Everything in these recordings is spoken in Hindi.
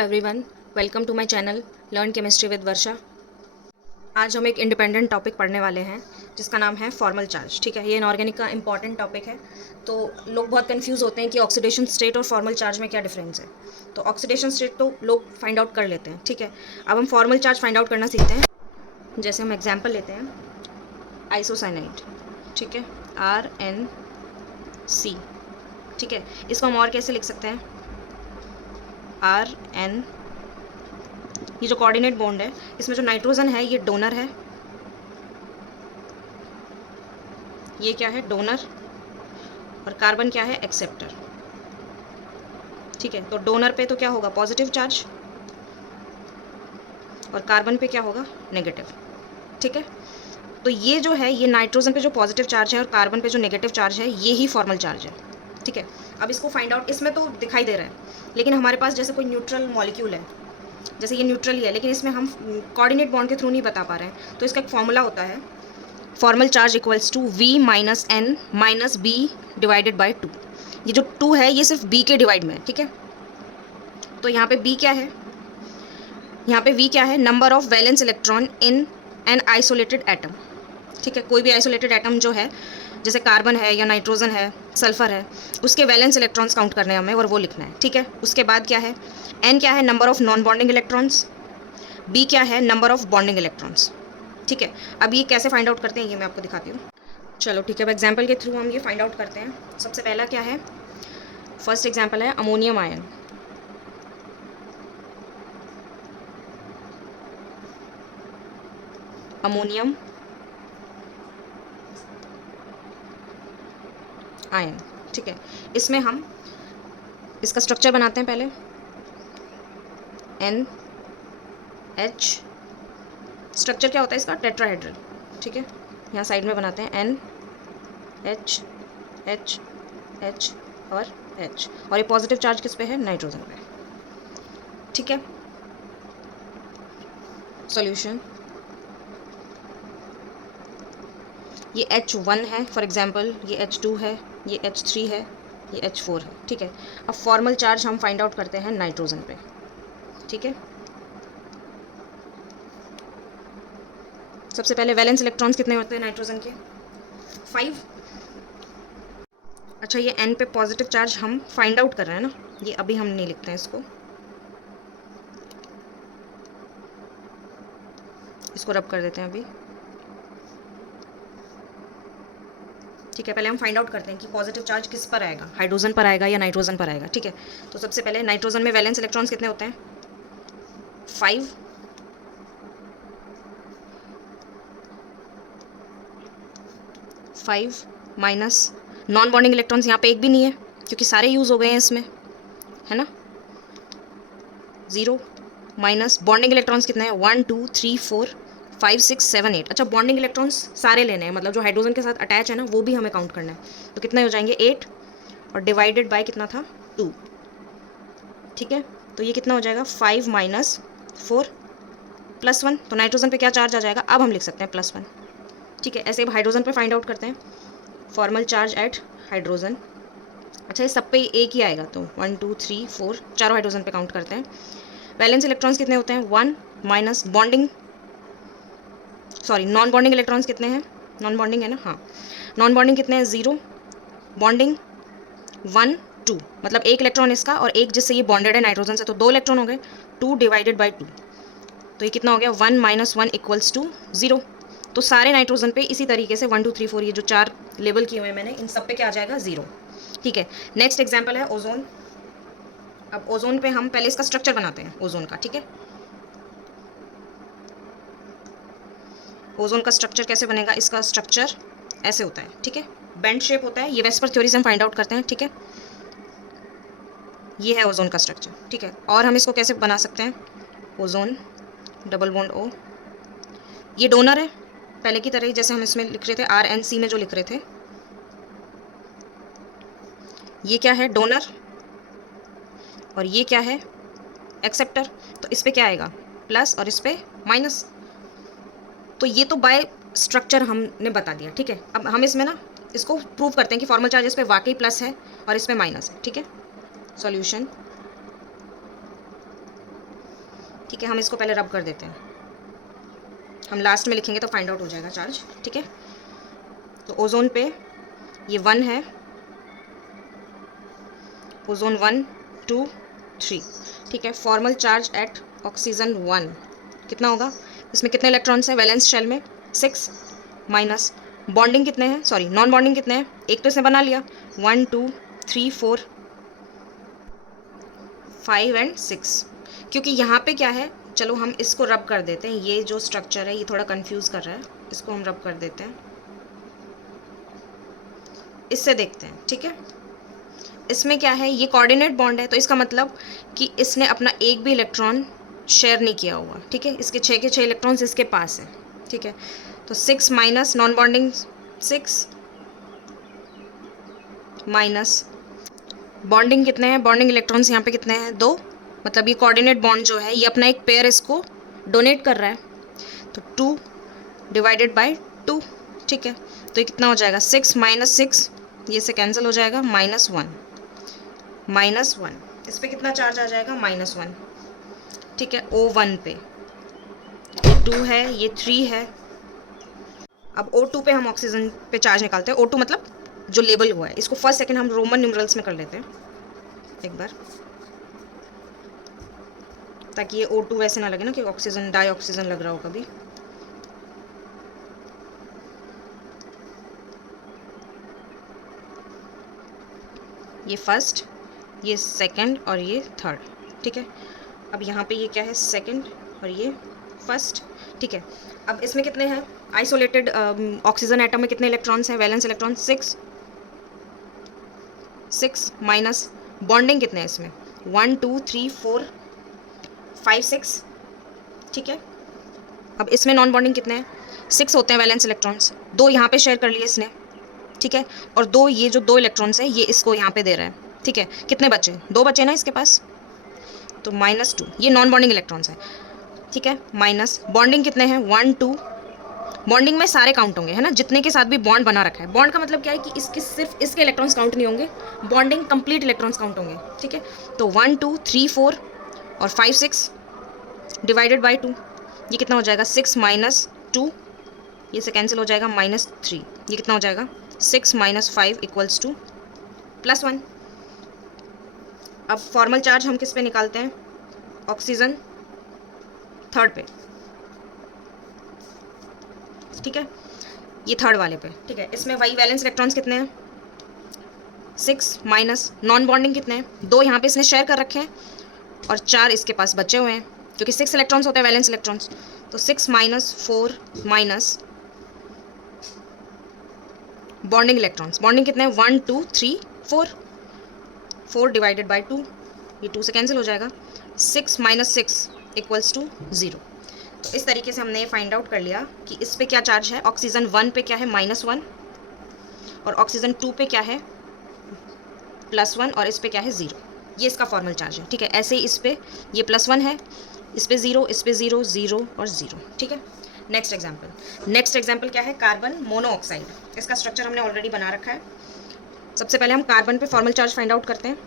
Everyone, welcome to my channel learn chemistry with Varsha. आज हम एक इंडिपेंडेंट टॉपिक पढ़ने वाले हैं जिसका नाम है फॉर्मल चार्ज। ठीक है, ये इनऑर्गेनिक का इंपॉर्टेंट टॉपिक है। तो लोग बहुत कंफ्यूज होते हैं कि ऑक्सीडेशन स्टेट और फॉर्मल चार्ज में क्या डिफरेंस है। तो ऑक्सीडेशन स्टेट तो लोग फाइंड आउट कर लेते हैं। ठीक है, अब हम फॉर्मल चार्ज फाइंड आउट करना सीखते हैं। जैसे हम एग्जाम्पल लेते हैं आइसोसाइनाइड। ठीक है, RnC। ठीक है, इसको हम और कैसे लिख सकते हैं? Rn, ये जो कोऑर्डिनेट बॉन्ड है इसमें जो नाइट्रोजन है ये डोनर है, ये क्या है? डोनर। और कार्बन क्या है? एक्सेप्टर। ठीक है, तो डोनर पे तो क्या होगा? पॉजिटिव चार्ज, और कार्बन पे क्या होगा? नेगेटिव। ठीक है, तो ये जो है ये नाइट्रोजन पे जो पॉजिटिव चार्ज है और कार्बन पे जो नेगेटिव चार्ज है ये ही फॉर्मल चार्ज है। ठीक है, अब इसको फाइंड आउट, इसमें तो दिखाई दे रहा है लेकिन हमारे पास जैसे कोई न्यूट्रल मॉलिक्यूल है, जैसे ये न्यूट्रल ही है लेकिन इसमें हम कोऑर्डिनेट बॉन्ड के थ्रू नहीं बता पा रहे हैं, तो इसका एक फॉर्मूला होता है formal charge equals to V minus N minus B divided by 2। ये जो 2 है ये सिर्फ B के डिवाइड में है। ठीक है, तो यहाँ पे B क्या है? यहाँ पे V क्या है? Number of valence electron in an isolated atom. ठीक है, कोई भी आइसोलेटेड एटम जो है जैसे कार्बन है या नाइट्रोजन है, सल्फर है, उसके वैलेंस इलेक्ट्रॉन्स काउंट करने हैं हमें और वो लिखना है। ठीक है, उसके बाद क्या है? N क्या है? Number of non bonding electrons. B क्या है? Number of bonding electrons. ठीक है, अब ये कैसे फाइंड आउट करते हैं ये मैं आपको दिखाती हूँ। चलो ठीक है, अब एग्जाम्पल के थ्रू हम ये फाइंड आउट करते हैं। सबसे पहला क्या है? फर्स्ट एग्जाम्पल है अमोनियम आयन। Ammonium ion. ठीक है, इसमें हम इसका स्ट्रक्चर बनाते हैं पहले। NH, स्ट्रक्चर क्या होता है इसका? टेट्राहेड्रल। ठीक है, यहाँ साइड में बनाते हैं NH H H और H, और ये पॉजिटिव चार्ज किस पे है? नाइट्रोजन पे। ठीक है, सॉल्यूशन, ये H1 है फॉर एग्जांपल, ये H2 है, ये H3 है, ये H4 है। ठीक है, अब फॉर्मल चार्ज हम फाइंड आउट करते हैं नाइट्रोजन पे। ठीक है, सबसे पहले वैलेंस इलेक्ट्रॉन्स कितने होते हैं नाइट्रोजन के? 5। अच्छा, ये N पे पॉजिटिव चार्ज हम फाइंड आउट कर रहे हैं ना, ये अभी हम नहीं लिखते हैं इसको रब कर देते हैं अभी। ठीक है, पहले हम फाइंड आउट करते हैं कि पॉजिटिव चार्ज किस पर आएगा, हाइड्रोजन पर आएगा या नाइट्रोजन पर आएगा। ठीक है, तो सबसे पहले नाइट्रोजन में वैलेंस इलेक्ट्रॉन्स कितने होते हैं? 5। माइनस नॉन बॉन्डिंग इलेक्ट्रॉन्स यहाँ पे एक भी नहीं है क्योंकि सारे यूज़ हो गए हैं इसमें, है ना? 0 माइनस बॉन्डिंग इलेक्ट्रॉन्स कितने हैं? 1 2 3 4 5 6 7 8। अच्छा, बॉन्डिंग इलेक्ट्रॉन्स सारे लेने हैं, मतलब जो हाइड्रोजन के साथ अटैच है ना वो भी हमें काउंट करना है। तो कितने हो जाएंगे? 8, और डिवाइडेड बाय कितना था? 2। ठीक है, तो ये कितना हो जाएगा? 5 माइनस 4 प्लस 1। तो नाइट्रोजन पे क्या चार्ज आ जाएगा? अब हम लिख सकते हैं +1। ठीक है, ऐसे अब हाइड्रोजन पे फाइंड आउट करते हैं फॉर्मल चार्ज एट हाइड्रोजन। अच्छा, ये सब पे एक ही आएगा, तो 1 2 3 4 चारों हाइड्रोजन पे काउंट करते हैं। वैलेंस इलेक्ट्रॉन्स कितने होते हैं? 1 minus bonding, sorry non bonding electrons कितने हैं? नॉन बॉन्डिंग है ना, हाँ, नॉन बॉन्डिंग कितने हैं? 0, बॉन्डिंग 1 2, मतलब एक इलेक्ट्रॉन इसका और एक जिससे ये बॉन्डेड है नाइट्रोजन से, तो 2 इलेक्ट्रॉन हो गए। 2 डिवाइडेड बाई 2, तो ये कितना हो गया? 1 माइनस 1 इक्वल्स टू 0। तो सारे नाइट्रोजन पे इसी तरीके से 1 2 3 4 ये जो 4 लेबल किए हुए हैं मैंने, इन सब पे क्या आ जाएगा? 0। ठीक है, नेक्स्ट एग्जाम्पल है ओजोन। अब ओजोन पे हम पहले इसका स्ट्रक्चर बनाते हैं ओजोन का। ठीक है, ओजोन का स्ट्रक्चर कैसे बनेगा? इसका स्ट्रक्चर ऐसे होता है। ठीक है, बेंड शेप होता है, ये वेस्पर थ्योरी से हम फाइंड आउट करते हैं। ठीक है, ये है ओजोन का स्ट्रक्चर। ठीक है, और हम इसको कैसे बना सकते हैं? ओजोन डबल बॉन्ड O, ये डोनर है पहले की तरह ही, जैसे हम इसमें लिख रहे थे RnC में जो लिख रहे थे, ये क्या है? डोनर, और ये क्या है? एक्सेप्टर। तो इस पे क्या आएगा? प्लस, और इस पे माइनस। तो ये तो बाय स्ट्रक्चर हमने बता दिया। ठीक है, अब हम इसमें ना इसको प्रूव करते हैं कि फॉर्मल चार्ज इस पे वाकई प्लस है और इस पे माइनस है। ठीक है, सॉल्यूशन, ठीक है, हम इसको पहले रब कर देते हैं, हम लास्ट में लिखेंगे तो फाइंड आउट हो जाएगा चार्ज। ठीक है, तो ओजोन पे ये 1 है, ओजोन 1 2 3। ठीक है, फॉर्मल चार्ज एट ऑक्सीजन 1 कितना होगा, इसमें कितने इलेक्ट्रॉन्स हैं वैलेंस शेल में 6, माइनस बॉन्डिंग कितने हैं, सॉरी नॉन बॉन्डिंग कितने हैं, एक तो इसने बना लिया 1 2 3 4 5 एंड 6। क्योंकि यहाँ पे क्या है, चलो हम इसको रब कर देते हैं, ये जो स्ट्रक्चर है ये थोड़ा कंफ्यूज कर रहा है, इसको हम रब कर देते हैं, इससे देखते हैं। ठीक है, इसमें क्या है, ये कोऑर्डिनेट बॉन्ड है, तो इसका मतलब कि इसने अपना एक भी इलेक्ट्रॉन शेयर नहीं किया हुआ। ठीक है, इसके 6 के 6 इलेक्ट्रॉन्स इसके पास है। ठीक है, तो 6 minus non bonding 6 minus bonding कितने हैं, बॉन्डिंग इलेक्ट्रॉन्स यहाँ पे कितने हैं 2, मतलब ये कोऑर्डिनेट बॉन्ड जो है ये अपना एक पेयर इसको डोनेट कर रहा है, तो 2 डिवाइडेड बाय 2। ठीक है, तो ये कितना हो जाएगा 6 माइनस 6, ये से कैंसिल हो जाएगा -1 -1, इस पर कितना चार्ज आ जाएगा -1। ठीक है, O1 पे 2 है, ये 3 है। अब O2 पे हम ऑक्सीजन पे चार्ज निकालते हैं, O2 मतलब जो लेबल हुआ है, इसको फर्स्ट सेकंड हम रोमन न्यूमरल्स में कर लेते हैं एक बार, ताकि ये O2 वैसे ना लगे ना कि ऑक्सीजन डाई ऑक्सीजन लग रहा हो कभी। ये फर्स्ट, ये सेकंड और ये थर्ड। ठीक है, अब यहाँ पे ये क्या है सेकंड और ये फर्स्ट। ठीक है, अब इसमें कितने हैं आइसोलेटेड ऑक्सीजन एटम में कितने इलेक्ट्रॉन्स हैं, वैलेंस इलेक्ट्रॉन 6 माइनस बॉन्डिंग कितने हैं इसमें 1 2 3 4 5 6। ठीक है, अब इसमें नॉन बॉन्डिंग कितने हैं 6 होते हैं वैलेंस इलेक्ट्रॉन्स, 2 यहाँ पे शेयर कर लिए इसने। ठीक है, और 2 ये जो 2 इलेक्ट्रॉन्स हैं ये इसको यहाँ पे दे रहा है। ठीक है, कितने बचे 2 बचे ना इसके पास, तो -2 ये नॉन बॉन्डिंग इलेक्ट्रॉन्स है। ठीक है, माइनस बॉन्डिंग कितने हैं 1 2, बॉन्डिंग में सारे काउंट होंगे है ना, जितने के साथ भी बॉन्ड बना रखा है। बॉन्ड का मतलब क्या है कि इसके सिर्फ इसके इलेक्ट्रॉन्स काउंट नहीं होंगे, बॉन्डिंग कंप्लीट इलेक्ट्रॉन्स काउंट होंगे। ठीक है, तो 1 2 3 4 और 5 6 डिवाइडेड बाई 2, ये कितना हो जाएगा 6 माइनस 2, ये से कैंसिल हो जाएगा -3, ये कितना हो जाएगा 6 माइनस 5 इक्वल्स टू +1। अब फॉर्मल चार्ज हम किस पे निकालते हैं, ऑक्सीजन थर्ड पे। ठीक है, ये थर्ड वाले पे। ठीक है, इसमें वही वैलेंस इलेक्ट्रॉन्स कितने हैं 6 माइनस नॉन बॉन्डिंग कितने हैं 2 यहाँ पे इसने शेयर कर रखे हैं और 4 इसके पास बचे हुए हैं, क्योंकि 6 इलेक्ट्रॉन्स होते हैं वैलेंस इलेक्ट्रॉन्स, तो 6 minus 4 minus bonding electrons, bonding कितने हैं 1 2 3 4 डिवाइडेड बाई 2, ये 2 से कैंसिल हो जाएगा 6 माइनस 6 इक्वल्स टू 0। तो इस तरीके से हमने ये फाइंड आउट कर लिया कि इस पे क्या चार्ज है, ऑक्सीजन 1 पे क्या है -1 और ऑक्सीजन 2 पे क्या है +1 और इस पे क्या है 0, ये इसका फॉर्मल चार्ज है। ठीक है, ऐसे ही इस पे ये +1 है, इस पे 0, इस पे 0 0 और 0। ठीक है, नेक्स्ट एग्जाम्पल क्या है, कार्बन मोनोऑक्साइड। इसका स्ट्रक्चर हमने ऑलरेडी बना रखा है। सबसे पहले हम कार्बन पे फॉर्मल चार्ज फाइंड आउट करते हैं,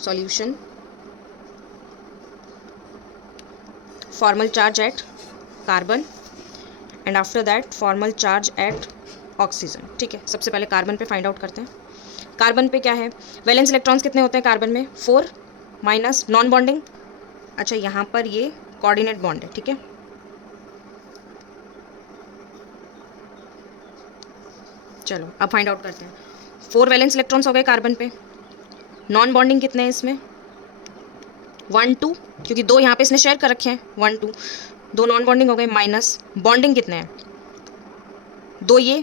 solution formal charge at carbon and after that formal charge at oxygen। ठीक है, सबसे पहले कार्बन पे फाइंड आउट करते हैं। कार्बन पे क्या है, वैलेंस इलेक्ट्रॉन्स कितने होते हैं कार्बन में 4 माइनस नॉन बॉन्डिंग, अच्छा यहाँ पर ये कोऑर्डिनेट बॉन्ड है। ठीक है, चलो अब फाइंड आउट करते हैं। 4 वैलेंस इलेक्ट्रॉन्स हो गए कार्बन पे, नॉन बॉन्डिंग कितने हैं इसमें 1 2, क्योंकि 2 यहाँ पे इसने शेयर कर रखे हैं 1 2, 2 नॉन बॉन्डिंग हो गए, माइनस बॉन्डिंग कितने हैं 2, ये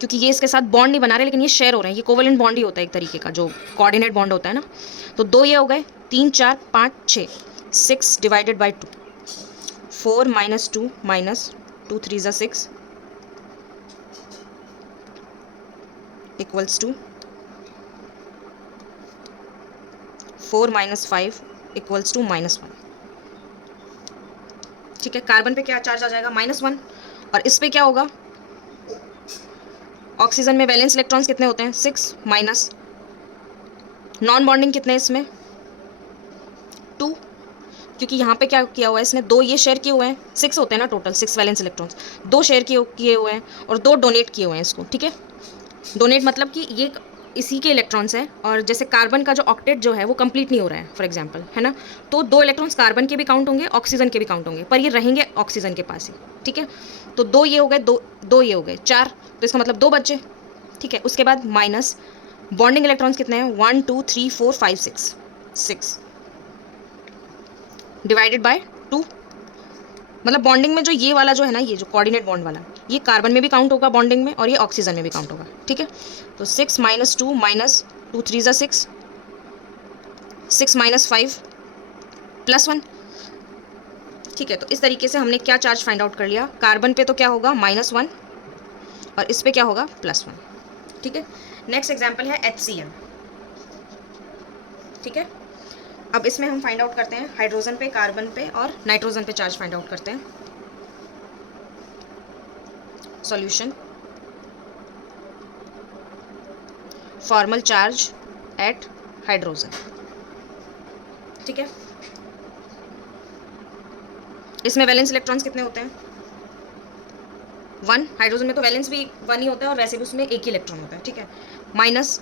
क्योंकि ये इसके साथ बॉन्ड नहीं बना रहे लेकिन ये शेयर हो रहे हैं, ये कोवेलेंट बॉन्ड ही होता है एक तरीके का, जो कोऑर्डिनेट बॉन्ड होता है ना। तो 2 ये हो गए, 3 4 5 6 6 डिवाइडेड बाई 2, 4 माइनस 2 माइनस 2 3 ज़ा 6 equals to 4 minus 5 equals to -1। ठीक है, कार्बन पे क्या चार्ज आ जाएगा -1 और इस पे क्या होगा, ऑक्सीजन में वैलेंस इलेक्ट्रॉन्स कितने होते हैं 6 माइनस नॉन बॉन्डिंग कितने हैं इसमें 2, क्योंकि यहाँ पे क्या किया हुआ है इसने, दो ये शेयर किए हुए हैं, 6 होते हैं ना टोटल, 6 वैलेंस इलेक्ट्रॉन्स, दो शेयर किए हुए हैं और दो डोनेट किए हुए हैं इसको, ठीक है। डोनेट मतलब कि ये इसी के इलेक्ट्रॉन्स हैं, और जैसे कार्बन का जो ऑक्टेट जो है वो कंप्लीट नहीं हो रहा है फॉर एग्जांपल, है ना, तो दो इलेक्ट्रॉन्स कार्बन के भी काउंट होंगे, ऑक्सीजन के भी काउंट होंगे, पर ये रहेंगे ऑक्सीजन के पास ही, ठीक है। तो दो ये हो गए, दो ये हो गए, 4, तो इसका मतलब 2 बचे, ठीक है। उसके बाद माइनस बॉन्डिंग इलेक्ट्रॉन्स कितने हैं, 1 2 3 4 5 6 डिवाइडेड बाय 2, मतलब बॉन्डिंग में जो ये वाला जो है ना, ये जो कोऑर्डिनेट बॉन्ड वाला, ये कार्बन में भी काउंट होगा बॉन्डिंग में, और ये ऑक्सीजन में भी काउंट होगा, ठीक है। तो 6 - 2 - 2 3 = 6, 6 - 5 +1, ठीक है। तो इस तरीके से हमने क्या चार्ज फाइंड आउट कर लिया, कार्बन पे तो क्या होगा -1 और इस पे क्या होगा +1, ठीक है। नेक्स्ट एग्जाम्पल है HCl, ठीक है। अब इसमें हम फाइंड आउट करते हैं हाइड्रोजन पे, कार्बन पे और नाइट्रोजन पे चार्ज फाइंड आउट करते हैं। Solution, formal charge at hydrogen, ठीक है। इसमें वैलेंस इलेक्ट्रॉन्स कितने होते हैं, 1, हाइड्रोजन में तो वैलेंस भी 1 ही होता है और वैसे भी उसमें एक ही इलेक्ट्रॉन होता है, ठीक है। माइनस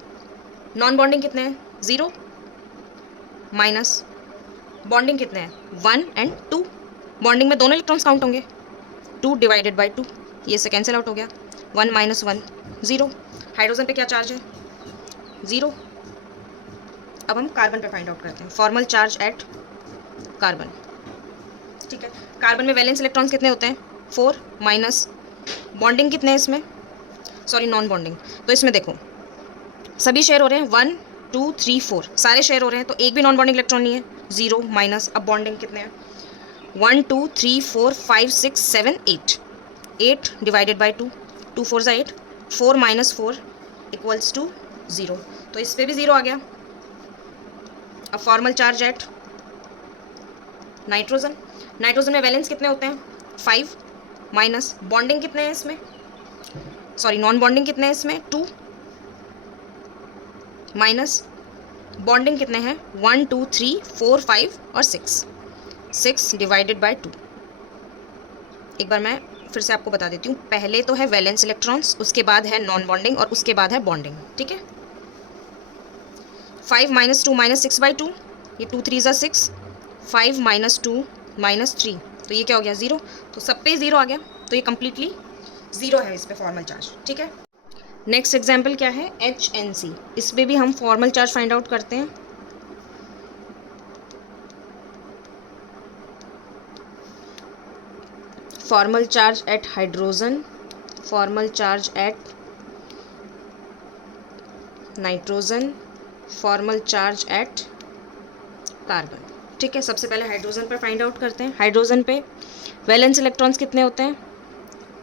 नॉन बॉन्डिंग कितने हैं, 0, माइनस बॉन्डिंग कितने हैं, 1 और 2, बॉन्डिंग में दोनों इलेक्ट्रॉन्स काउंट होंगे, 2 डिवाइडेड बाई 2, ये से कैंसिल आउट हो गया, 1 - 1 0। हाइड्रोजन पे क्या चार्ज है, 0। अब हम कार्बन पे फाइंड आउट करते हैं, फॉर्मल चार्ज एट कार्बन, ठीक है। कार्बन में वैलेंस इलेक्ट्रॉन्स कितने होते हैं, 4, माइनस बॉन्डिंग कितने हैं इसमें, सॉरी नॉन बॉन्डिंग, तो इसमें देखो सभी शेयर हो रहे हैं, 1 2 3 4 सारे शेयर हो रहे हैं, तो एक भी नॉन बॉन्डिंग इलेक्ट्रॉन नहीं है, 0 माइनस, अब बॉन्डिंग कितने हैं, 1 2 3 4 5 6 7 8, 8 डिवाइडेड बाई 2, 2 4 = 8, 4 - 4 = 0, तो इस पर भी 0 आ गया। अब formal charge at nitrogen, nitrogen में वैलेंस कितने होते हैं, 5, माइनस बॉन्डिंग कितने हैं इसमें, सॉरी नॉन बॉन्डिंग कितने हैं इसमें, 2, माइनस बॉन्डिंग कितने हैं, 1 2 3 4 5 और 6, 6 डिवाइडेड बाई 2। एक बार मैं फिर से आपको बता देती हूँ, पहले तो है वैलेंस इलेक्ट्रॉन्स, उसके बाद है नॉन बॉन्डिंग और उसके बाद है बॉन्डिंग, ठीक है। 5 - 2 - 6/2, ये 2 3 = 6, 5 - 2 - 3, तो ये क्या हो गया 0, तो सब पे 0 आ गया, तो ये कम्प्लीटली 0 है इस पे फॉर्मल चार्ज, ठीक है। नेक्स्ट एग्जाम्पल क्या है, HNC, इस पर भी हम फॉर्मल चार्ज फाइंड आउट करते हैं। Formal charge at hydrogen, formal charge at nitrogen, formal charge at carbon, ठीक है। सबसे पहले हाइड्रोजन पर फाइंड आउट करते हैं। हाइड्रोजन पे वैलेंस इलेक्ट्रॉन्स कितने होते हैं,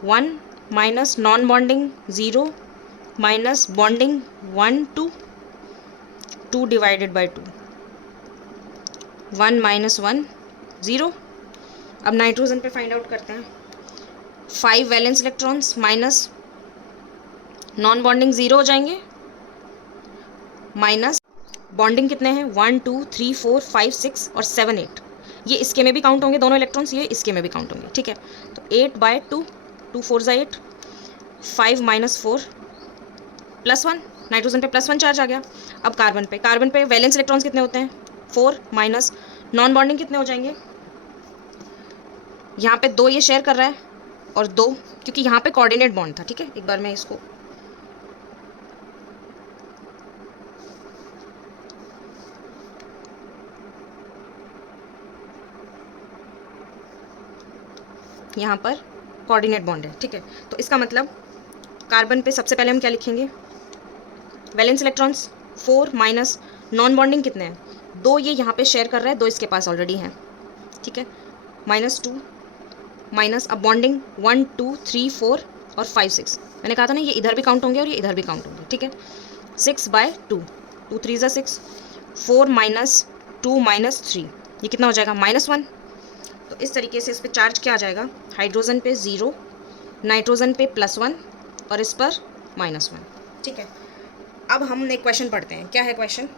1, minus non bonding 0, minus bonding 1 2, 2 divided by 2, 1 - 1 0। अब नाइट्रोजन पे फाइंड आउट करते हैं, 5 valence electrons minus non bonding 0 हो जाएंगे, माइनस बॉन्डिंग कितने हैं, 1 2 3 4 5 6 और 7 8, ये इसके में भी काउंट होंगे दोनों इलेक्ट्रॉन्स, ये इसके में भी काउंट होंगे, ठीक है। तो 8/2, 2 4 = 8, 5 - 4 +1, नाइट्रोजन पे +1 चार्ज आ गया। अब कार्बन पे वैलेंस इलेक्ट्रॉन्स कितने होते हैं, 4, माइनस नॉन बॉन्डिंग कितने हो जाएंगे, यहाँ पे 2 ये शेयर कर रहा है और 2, क्योंकि यहाँ पे कोऑर्डिनेट बॉन्ड था, ठीक है। एक बार मैं इसको यहाँ पर कोऑर्डिनेट बॉन्ड है, ठीक है। तो इसका मतलब कार्बन पे सबसे पहले हम क्या लिखेंगे, valence electrons 4, minus non bonding कितने हैं, 2 ये यहाँ पे शेयर कर रहा है, 2 इसके पास ऑलरेडी हैं, ठीक है, -2, माइनस अब बॉन्डिंग 1 2 3 4 और 5 6, मैंने कहा था ना ये इधर भी काउंट होंगे और ये इधर भी काउंट होंगे, ठीक है। 6/2, 2 3 = 6, 4 - 2 - 3, ये कितना हो जाएगा -1। तो इस तरीके से इस पर चार्ज क्या आ जाएगा, हाइड्रोजन पे 0, नाइट्रोजन पे +1 और इस पर -1, ठीक है। अब हम एक क्वेश्चन पढ़ते हैं, क्या है question,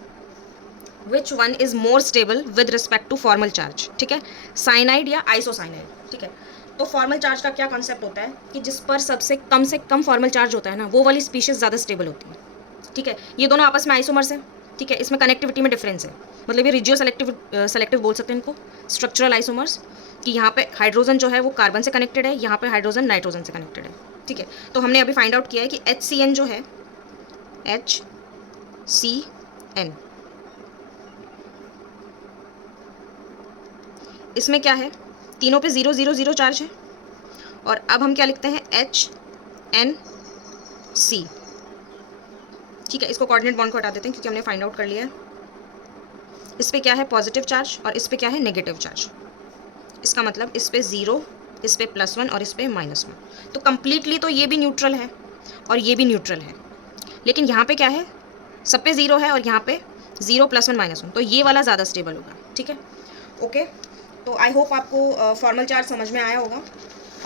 which one is more stable with respect to formal charge, ठीक है, साइनाइड या आइसोसाइनाइड, ठीक है। तो फॉर्मल चार्ज का क्या कॉन्सेप्ट होता है कि जिस पर सबसे कम फॉर्मल चार्ज होता है ना, वो वाली स्पीशीज़ ज़्यादा स्टेबल होती है, ठीक है। ये दोनों आपस में आइसोमर्स हैं, ठीक है, इसमें कनेक्टिविटी में डिफरेंस है, मतलब ये रिजियो सेलेक्टिव बोल सकते हैं इनको, स्ट्रक्चरल आइसोमर्स, कि यहाँ पे हाइड्रोजन जो है वो कार्बन से कनेक्टेड है, यहाँ पे हाइड्रोजन नाइट्रोजन से कनेक्टेड है, ठीक है। तो हमने अभी फाइंड आउट किया है कि HCN जो है, HCN, इसमें क्या है, तीनों पे 0 0 0 चार्ज है। और अब हम क्या लिखते हैं, HNC, ठीक है। इसको कोऑर्डिनेट बॉन्ड को हटा देते हैं क्योंकि हमने फाइंड आउट कर लिया है। इस पे क्या है पॉजिटिव चार्ज और इस पे क्या है नेगेटिव चार्ज। इसका मतलब इस पे 0, इस पे +1 और इस पे -1। तो कंप्लीटली तो ये भी न्यूट्रल है और ये भी न्यूट्रल है, लेकिन यहाँ पे क्या है, सब पे 0 है और यहाँ पे 0 +1 -1, तो ये वाला ज़्यादा स्टेबल होगा, ठीक है। ओके, तो आई होप आपको फॉर्मल चार्ज समझ में आया होगा।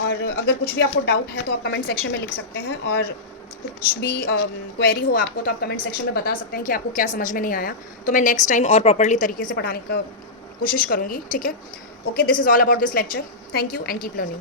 और अगर कुछ भी आपको डाउट है तो आप कमेंट सेक्शन में लिख सकते हैं, और कुछ भी क्वेरी हो आपको तो आप कमेंट सेक्शन में बता सकते हैं कि आपको क्या समझ में नहीं आया, तो मैं नेक्स्ट टाइम और प्रॉपर्ली तरीके से पढ़ाने का कोशिश करूँगी, ठीक है। Okay, this is all about this lecture. Thank you and keep learning.